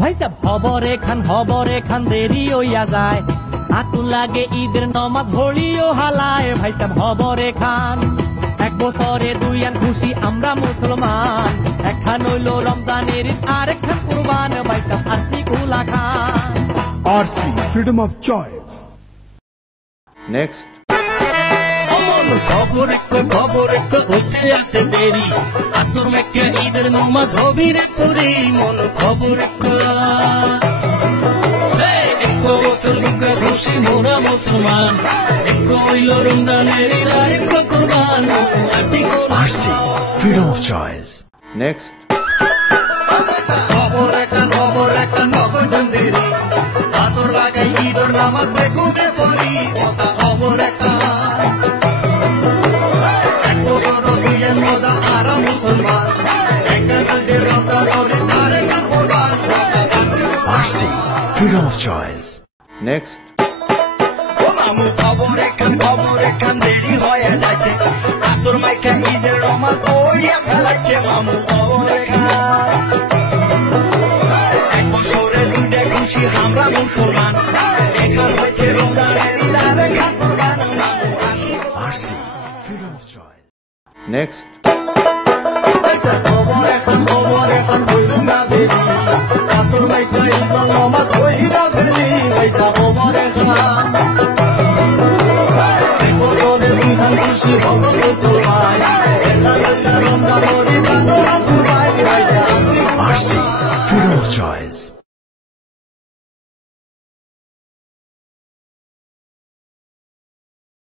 ভাই সাহেব খবরে খান দেরি হইয়া যায় আতুল লাগে ঈদের নমাজ হলিও হালায় ভাই সাহেব খবরে খান এক বছরে দুই আন খুশি আমরা মুসলমান একখান হইল রমজানের ঈদ আর একখান কুরবান ভাই সাহেব আরসি কুলা খান RC, freedom of choice. Next. খবর হইতে আছে দেরি আতুর মেকে ঈদের নমাজ হবি রে পুরি মন খবর বছর দুঃখে খুশি মোরা মুসলমান এক হইল রমজানের ঈদ আর এক কুরবান RC, freedom of choice. Next. খবর একটা নগদন দেরি আতর লাগাই ঈদের নামাজ বেকুবে পড়ি কথা খবর একটা এক বছর দুই এর মজা আর মুসলমান একটা কালকে রমজান ওরে তারে না কুরবান RC, freedom of choice. Next. মামু খবর একটা দেরি হয়ে যাচ্ছে আতর মাইকা ঈদের নামাজ পড়িয়া ফেলাচ্ছে মামু খবর একটা এক বছরে দুইটা খুশি আমরা মুসলমান এখান হয়েছে রমজানের ঈদ আর এক কুরবান RC, freedom of choice. Next. খবর এখন হইল না দেরি আতর মাইকা ঈদের নামাজ পড়িয়া ফেলি পয়সা খবর এখন এক বছরে দুইটা খুশি হব মুসলমান